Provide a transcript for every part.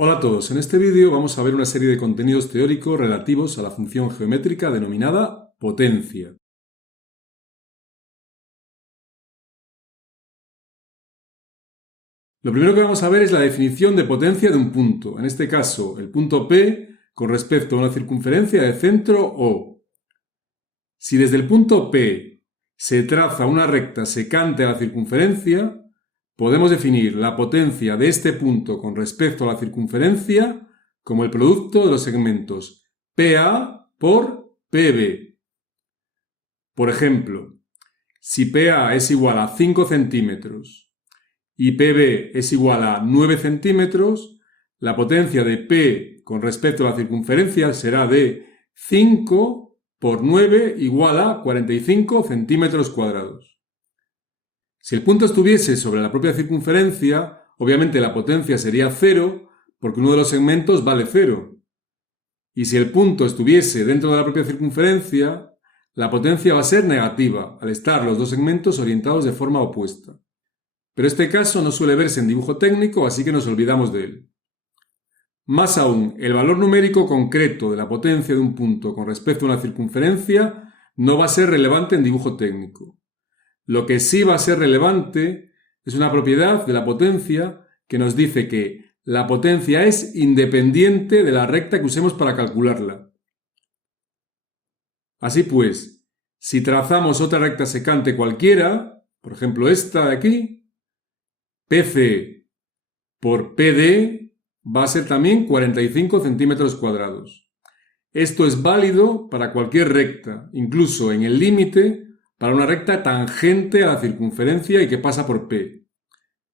Hola a todos, en este vídeo vamos a ver una serie de contenidos teóricos relativos a la función geométrica denominada potencia. Lo primero que vamos a ver es la definición de potencia de un punto, en este caso el punto P con respecto a una circunferencia de centro O. Si desde el punto P se traza una recta secante a la circunferencia, podemos definir la potencia de este punto con respecto a la circunferencia como el producto de los segmentos PA por PB. Por ejemplo, si PA es igual a 5 centímetros y PB es igual a 9 centímetros, la potencia de P con respecto a la circunferencia será de 5 por 9 igual a 45 centímetros cuadrados. Si el punto estuviese sobre la propia circunferencia, obviamente la potencia sería 0 porque uno de los segmentos vale 0. Y si el punto estuviese dentro de la propia circunferencia, la potencia va a ser negativa al estar los dos segmentos orientados de forma opuesta. Pero este caso no suele verse en dibujo técnico, así que nos olvidamos de él. Más aún, el valor numérico concreto de la potencia de un punto con respecto a una circunferencia no va a ser relevante en dibujo técnico. Lo que sí va a ser relevante es una propiedad de la potencia que nos dice que la potencia es independiente de la recta que usemos para calcularla. Así pues, si trazamos otra recta secante cualquiera, por ejemplo esta de aquí, PC por PD va a ser también 45 centímetros cuadrados. Esto es válido para cualquier recta, incluso en el límite para una recta tangente a la circunferencia y que pasa por P.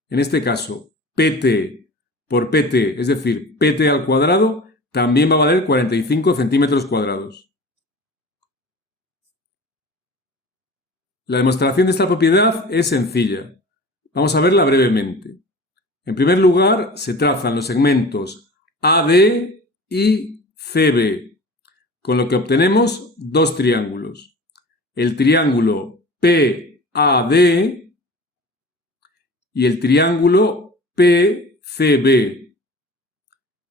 En este caso, PT por PT, es decir, PT al cuadrado, también va a valer 45 centímetros cuadrados. La demostración de esta propiedad es sencilla. Vamos a verla brevemente. En primer lugar, se trazan los segmentos AD y CB, con lo que obtenemos dos triángulos. El triángulo PAD y el triángulo PCB.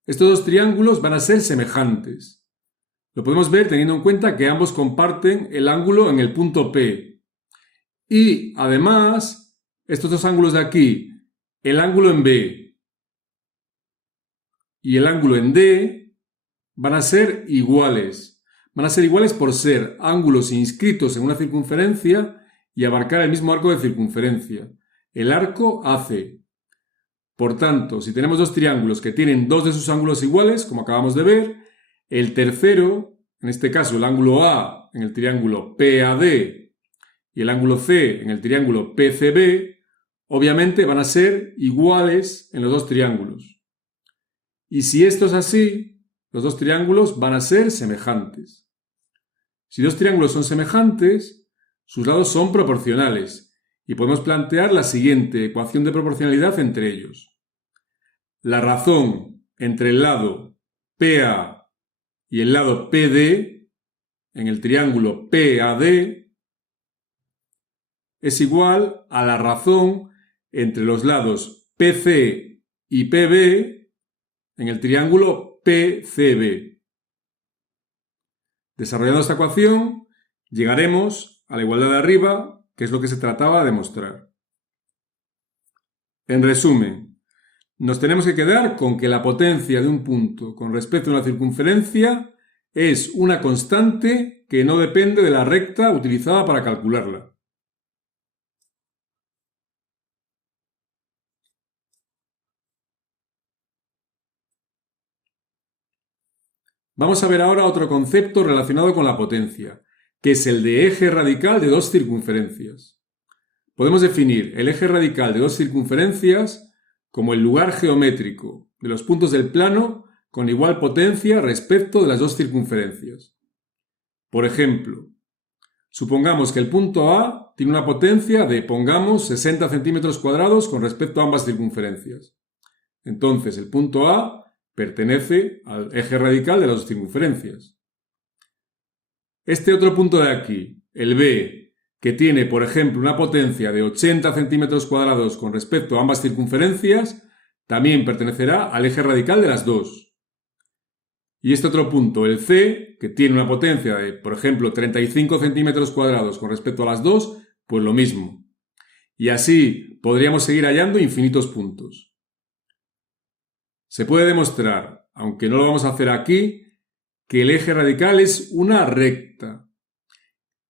Estos dos triángulos van a ser semejantes. Lo podemos ver teniendo en cuenta que ambos comparten el ángulo en el punto P. Y además, estos dos ángulos de aquí, el ángulo en B y el ángulo en D, van a ser iguales. Van a ser iguales por ser ángulos inscritos en una circunferencia y abarcar el mismo arco de circunferencia, el arco AC. Por tanto, si tenemos dos triángulos que tienen dos de sus ángulos iguales, como acabamos de ver, el tercero, en este caso el ángulo A en el triángulo PAD y el ángulo C en el triángulo PCB, obviamente van a ser iguales en los dos triángulos. Y si esto es así, los dos triángulos van a ser semejantes. Si dos triángulos son semejantes, sus lados son proporcionales y podemos plantear la siguiente ecuación de proporcionalidad entre ellos. La razón entre el lado PA y el lado PD en el triángulo PAD es igual a la razón entre los lados PC y PB en el triángulo PCB. Desarrollando esta ecuación, llegaremos a la igualdad de arriba, que es lo que se trataba de demostrar. En resumen, nos tenemos que quedar con que la potencia de un punto con respecto a una circunferencia es una constante que no depende de la recta utilizada para calcularla. Vamos a ver ahora otro concepto relacionado con la potencia, que es el de eje radical de dos circunferencias. Podemos definir el eje radical de dos circunferencias como el lugar geométrico de los puntos del plano con igual potencia respecto de las dos circunferencias. Por ejemplo, supongamos que el punto A tiene una potencia de, pongamos, 60 centímetros cuadrados con respecto a ambas circunferencias. Entonces, el punto A pertenece al eje radical de las dos circunferencias. Este otro punto de aquí, el B, que tiene, por ejemplo, una potencia de 80 centímetros cuadrados con respecto a ambas circunferencias, también pertenecerá al eje radical de las dos. Y este otro punto, el C, que tiene una potencia de, por ejemplo, 35 centímetros cuadrados con respecto a las dos, pues lo mismo. Y así podríamos seguir hallando infinitos puntos. Se puede demostrar, aunque no lo vamos a hacer aquí, que el eje radical es una recta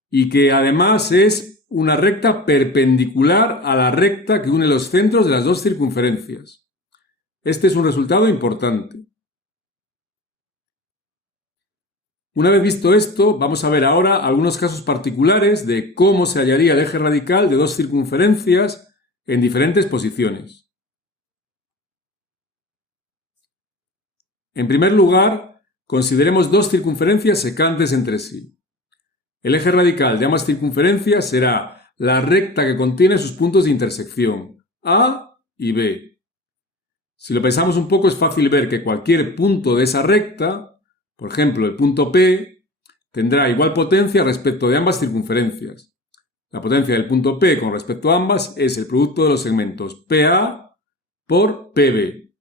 y que además es una recta perpendicular a la recta que une los centros de las dos circunferencias. Este es un resultado importante. Una vez visto esto, vamos a ver ahora algunos casos particulares de cómo se hallaría el eje radical de dos circunferencias en diferentes posiciones. En primer lugar, consideremos dos circunferencias secantes entre sí. El eje radical de ambas circunferencias será la recta que contiene sus puntos de intersección, A y B. Si lo pensamos un poco, es fácil ver que cualquier punto de esa recta, por ejemplo el punto P, tendrá igual potencia respecto de ambas circunferencias. La potencia del punto P con respecto a ambas es el producto de los segmentos PA por PB.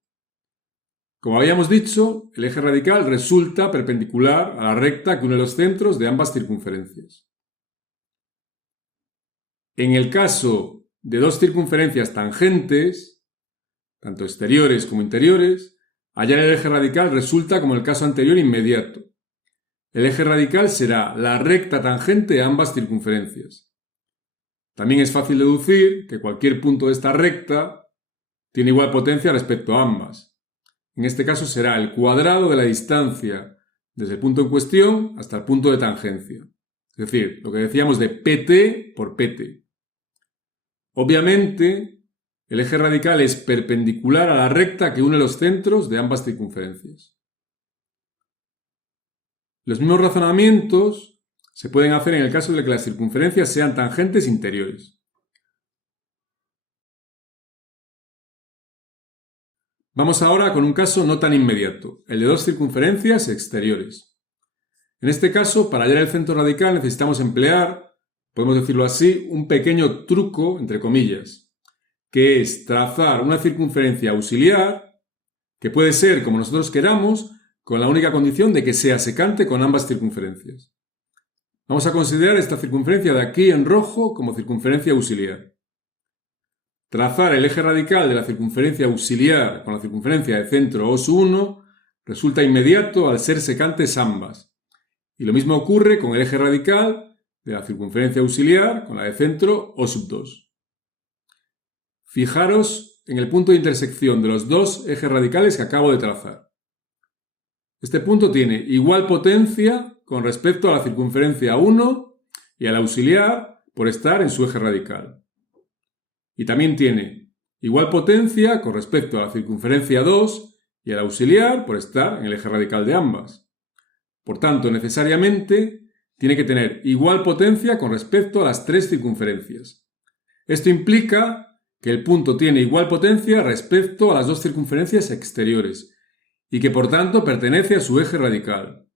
Como habíamos dicho, el eje radical resulta perpendicular a la recta que une los centros de ambas circunferencias. En el caso de dos circunferencias tangentes, tanto exteriores como interiores, hallar el eje radical resulta como el caso anterior inmediato. El eje radical será la recta tangente a ambas circunferencias. También es fácil deducir que cualquier punto de esta recta tiene igual potencia respecto a ambas. En este caso será el cuadrado de la distancia desde el punto en cuestión hasta el punto de tangencia. Es decir, lo que decíamos de PT por PT. Obviamente, el eje radical es perpendicular a la recta que une los centros de ambas circunferencias. Los mismos razonamientos se pueden hacer en el caso de que las circunferencias sean tangentes interiores. Vamos ahora con un caso no tan inmediato, el de dos circunferencias exteriores. En este caso, para hallar el centro radical necesitamos emplear, podemos decirlo así, un pequeño truco, entre comillas, que es trazar una circunferencia auxiliar, que puede ser como nosotros queramos, con la única condición de que sea secante con ambas circunferencias. Vamos a considerar esta circunferencia de aquí en rojo como circunferencia auxiliar. Trazar el eje radical de la circunferencia auxiliar con la circunferencia de centro OS1 resulta inmediato al ser secantes ambas. Y lo mismo ocurre con el eje radical de la circunferencia auxiliar con la de centro O2. Fijaros en el punto de intersección de los dos ejes radicales que acabo de trazar. Este punto tiene igual potencia con respecto a la circunferencia 1 y al auxiliar por estar en su eje radical. Y también tiene igual potencia con respecto a la circunferencia 2 y al auxiliar por estar en el eje radical de ambas. Por tanto, necesariamente tiene que tener igual potencia con respecto a las tres circunferencias. Esto implica que el punto tiene igual potencia respecto a las dos circunferencias exteriores y que por tanto pertenece a su eje radical.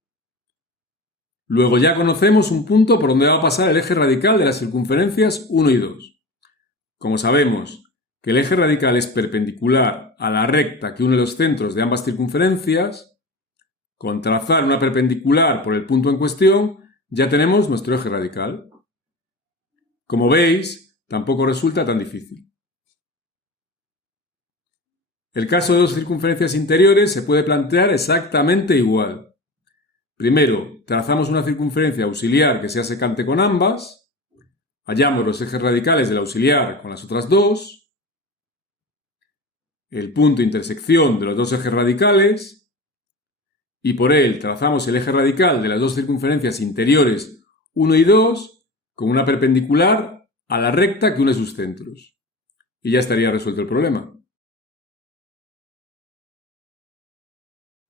Luego ya conocemos un punto por donde va a pasar el eje radical de las circunferencias 1 y 2. Como sabemos que el eje radical es perpendicular a la recta que une los centros de ambas circunferencias, con trazar una perpendicular por el punto en cuestión, ya tenemos nuestro eje radical. Como veis, tampoco resulta tan difícil. El caso de dos circunferencias interiores se puede plantear exactamente igual. Primero, trazamos una circunferencia auxiliar que sea secante con ambas. Hallamos los ejes radicales del auxiliar con las otras dos, el punto de intersección de los dos ejes radicales, y por él trazamos el eje radical de las dos circunferencias interiores 1 y 2 con una perpendicular a la recta que une sus centros. Y ya estaría resuelto el problema.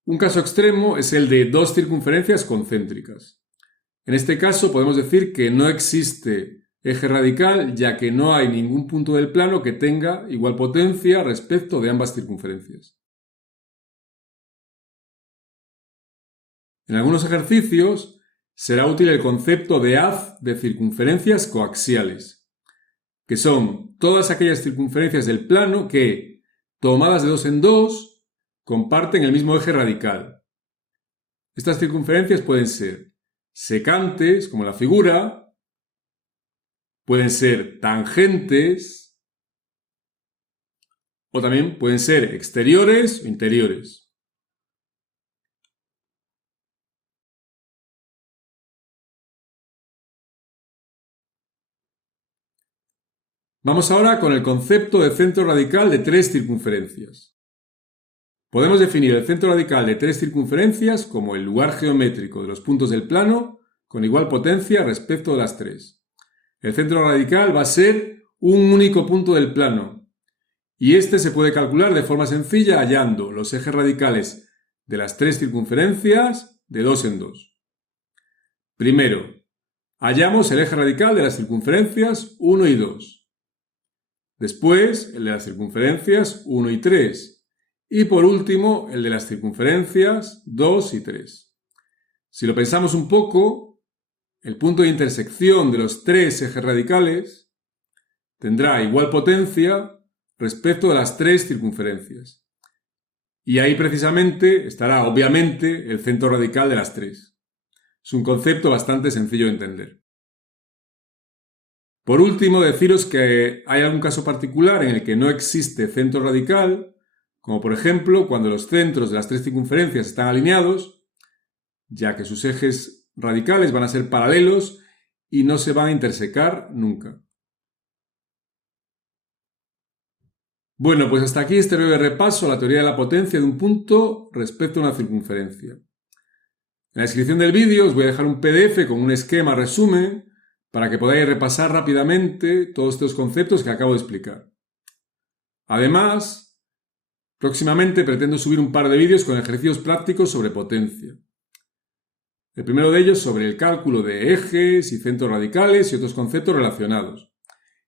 Un caso extremo es el de dos circunferencias concéntricas. En este caso podemos decir que no existe eje radical, ya que no hay ningún punto del plano que tenga igual potencia respecto de ambas circunferencias. En algunos ejercicios será útil el concepto de haz de circunferencias coaxiales, que son todas aquellas circunferencias del plano que, tomadas de 2 en 2 comparten el mismo eje radical. Estas circunferencias pueden ser secantes, como la figura, pueden ser tangentes o también pueden ser exteriores o interiores. Vamos ahora con el concepto de centro radical de 3 circunferencias. Podemos definir el centro radical de 3 circunferencias como el lugar geométrico de los puntos del plano con igual potencia respecto de las 3. El centro radical va a ser un único punto del plano y este se puede calcular de forma sencilla hallando los ejes radicales de las 3 circunferencias de 2 en 2. Primero, hallamos el eje radical de las circunferencias 1 y 2. Después, el de las circunferencias 1 y 3. Y por último, el de las circunferencias 2 y 3. Si lo pensamos un poco, el punto de intersección de los 3 ejes radicales tendrá igual potencia respecto de las 3 circunferencias. Y ahí precisamente estará, obviamente, el centro radical de las 3. Es un concepto bastante sencillo de entender. Por último, deciros que hay algún caso particular en el que no existe centro radical, como por ejemplo cuando los centros de las 3 circunferencias están alineados, ya que sus ejes radicales van a ser paralelos y no se van a intersecar nunca. Bueno, pues hasta aquí este breve repaso a la teoría de la potencia de un punto respecto a una circunferencia. En la descripción del vídeo os voy a dejar un PDF con un esquema resumen para que podáis repasar rápidamente todos estos conceptos que acabo de explicar. Además, próximamente pretendo subir un par de vídeos con ejercicios prácticos sobre potencia. El primero de ellos sobre el cálculo de ejes y centros radicales y otros conceptos relacionados.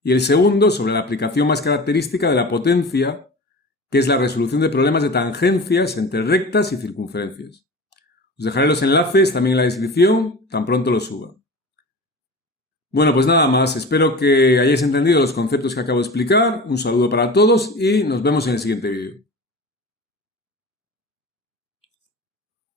Y el segundo sobre la aplicación más característica de la potencia, que es la resolución de problemas de tangencias entre rectas y circunferencias. Os dejaré los enlaces también en la descripción, tan pronto los suba. Bueno, pues nada más, espero que hayáis entendido los conceptos que acabo de explicar, un saludo para todos y nos vemos en el siguiente vídeo.